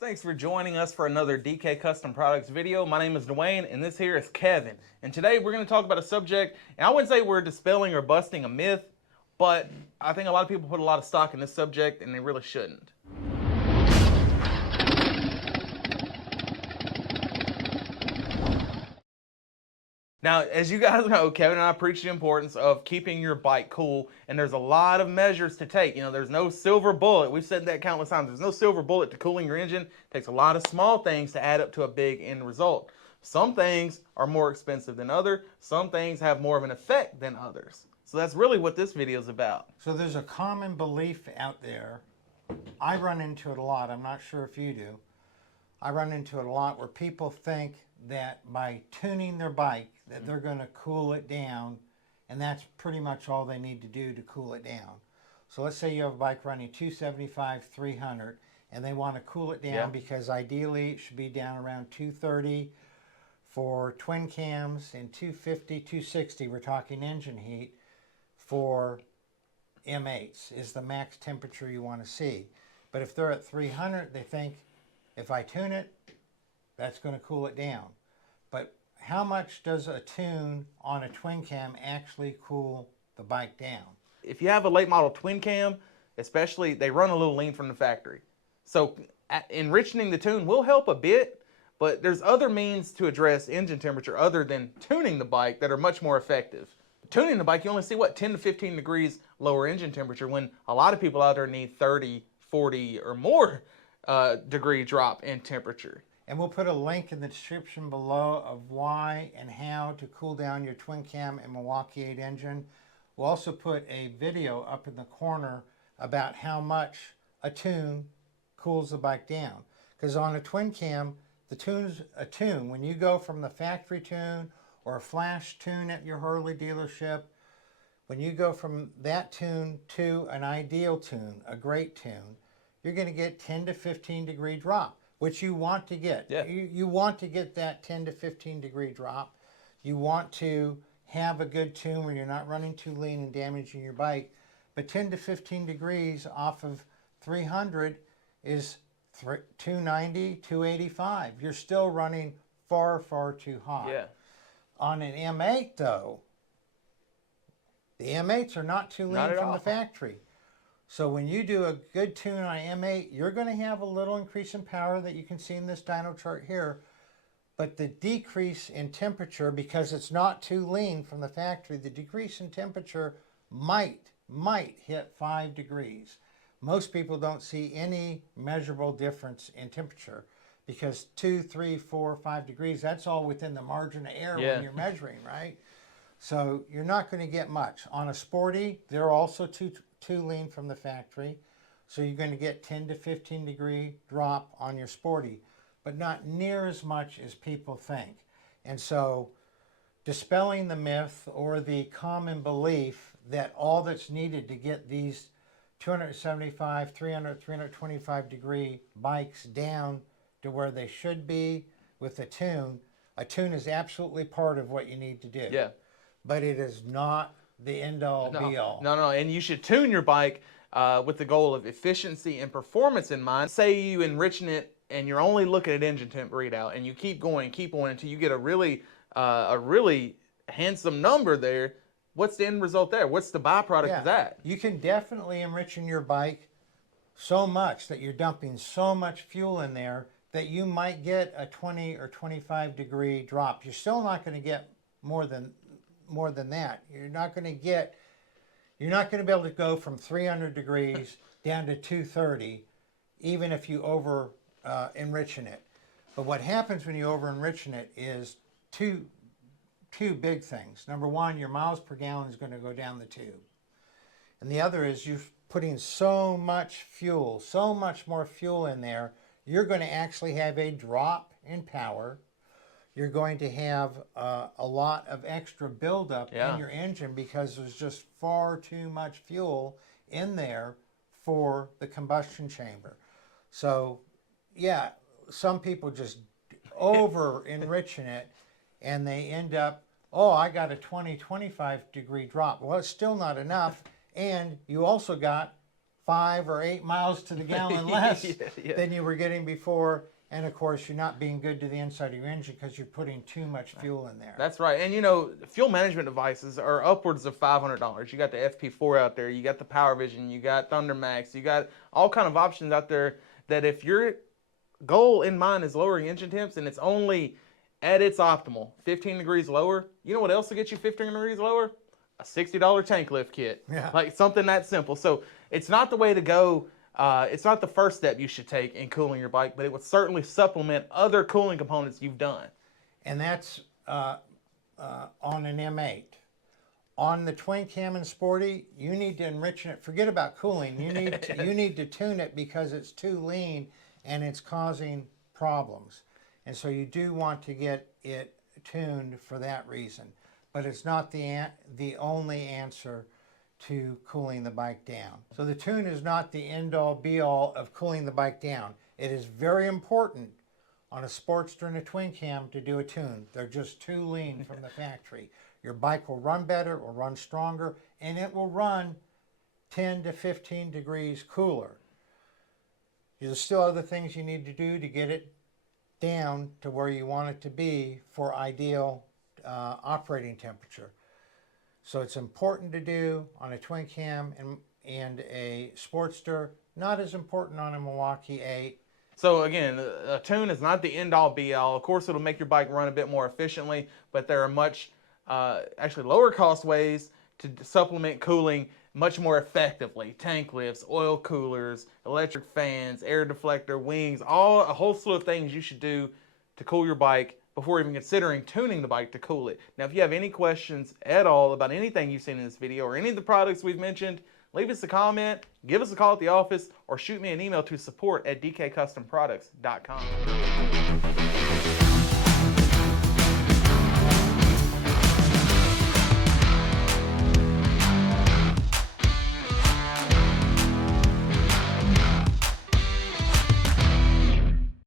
Thanks for joining us for another DK Custom Products video. My name is Dwayne and this here is Kevin. And today we're going to talk about a subject, and I wouldn't say we're dispelling or busting a myth, but I think a lot of people put a lot of stock in this subject and they really shouldn't. Now, as you guys know, Kevin and I preach the importance of keeping your bike cool, and there's a lot of measures to take. You know, there's no silver bullet. We've said that countless times. There's no silver bullet to cooling your engine. It takes a lot of small things to add up to a big end result. Some things are more expensive than others. Some things have more of an effect than others. So that's really what this video is about. So there's a common belief out there. I run into it a lot. I'm not sure if you do. I run into it a lot where people think that by tuning their bike that they're going to cool it down, and that's pretty much all they need to do to cool it down. So let's say you have a bike running 275, 300, and they want to cool it down because ideally it should be down around 230 for twin cams and 250, 260, we're talking engine heat, for M8s is the max temperature you want to see. But if they're at 300, they think if I tune it, that's going to cool it down. But how much does a tune on a twin cam actually cool the bike down? If you have a late model twin cam, especially, they run a little lean from the factory. So enriching the tune will help a bit, but there's other means to address engine temperature other than tuning the bike that are much more effective. Tuning the bike, you only see, what, 10 to 15 degrees lower engine temperature, when a lot of people out there need 30, 40 or more degree drop in temperature. And we'll put a link in the description below of why and how to cool down your twin cam and Milwaukee 8 engine. We'll also put a video up in the corner about how much a tune cools the bike down. Because on a twin cam, the tune's a tune. When you go from the factory tune or a flash tune at your Harley dealership, when you go from that tune to an ideal tune, a great tune, you're going to get 10 to 15 degree drop, which you want to get. Yeah. You want to get that 10 to 15 degree drop. You want to have a good tune where you're not running too lean and damaging your bike. But 10 to 15 degrees off of 300 is 290, 285. You're still running far, far too hot. Yeah. On an M8 though, the M8s are not too lean from the factory. So when you do a good tune on M8, you're going to have a little increase in power that you can see in this dyno chart here. But the decrease in temperature, because it's not too lean from the factory, the decrease in temperature might hit 5 degrees. Most people don't see any measurable difference in temperature because 2, 3, 4, 5 degrees, that's all within the margin of error when you're measuring, right? So you're not going to get much. On a Sporty, they're also too lean from the factory, so you're going to get 10 to 15 degree drop on your Sporty, but not near as much as people think. And so dispelling the myth or the common belief that all that's needed to get these 275, 300, 325 degree bikes down to where they should be with a tune is absolutely part of what you need to do. Yeah. But it is not the end-all, be-all. No, and you should tune your bike with the goal of efficiency and performance in mind. Say you enriching it and you're only looking at engine temp readout, and you keep going until you get a really handsome number there. What's the end result there? What's the byproduct of that? You can definitely enrich in your bike so much that you're dumping so much fuel in there that you might get a 20 or 25 degree drop. You're still not going to get more than that. You're not going to be able to go from 300 degrees down to 230, even if you over enrich in it. But what happens when you over enrich in it is two big things. Number one, your miles per gallon is going to go down the tube. And the other is you're putting so much fuel, so much more fuel in there, you're going to actually have a drop in power. You're going to have a lot of extra buildup in your engine because there's just far too much fuel in there for the combustion chamber. So, yeah, some people just over enriching it and they end up, oh, I got a 20, 25 degree drop. Well, it's still not enough, and you also got 5 or 8 miles to the gallon less Yeah. than you were getting before. And of course, you're not being good to the inside of your engine because you're putting too much fuel in there. That's right. And you know, fuel management devices are upwards of $500. You got the FP4 out there, you got the Power Vision, you got Thunder Max, you got all kind of options out there that if your goal in mind is lowering engine temps and it's only at its optimal, 15 degrees lower, you know what else will get you 15 degrees lower? A $60 tank lift kit. Yeah. Like something that simple. So it's not the way to go. It's not the first step you should take in cooling your bike, but it would certainly supplement other cooling components you've done. And that's on an M8. On the twin cam and sporty, you need to enrich it. Forget about cooling. You need to tune it because it's too lean and it's causing problems. And so you do want to get it tuned for that reason. But it's not the only answer to cooling the bike down. So the tune is not the end-all be-all of cooling the bike down. It is very important on a Sportster and a twin cam to do a tune. They're just too lean from the factory. Your bike will run better, it will run stronger, and it will run 10 to 15 degrees cooler. There's still other things you need to do to get it down to where you want it to be for ideal operating temperature. So it's important to do on a twin cam and a Sportster, not as important on a Milwaukee 8. So again, a tune is not the end-all be-all. Of course, it'll make your bike run a bit more efficiently, but there are much actually lower cost ways to supplement cooling much more effectively. Tank lifts, oil coolers, electric fans, air deflector, wings, a whole slew of things you should do to cool your bike before even considering tuning the bike to cool it. Now, if you have any questions at all about anything you've seen in this video or any of the products we've mentioned, leave us a comment, give us a call at the office, or shoot me an email to support@dkcustomproducts.com.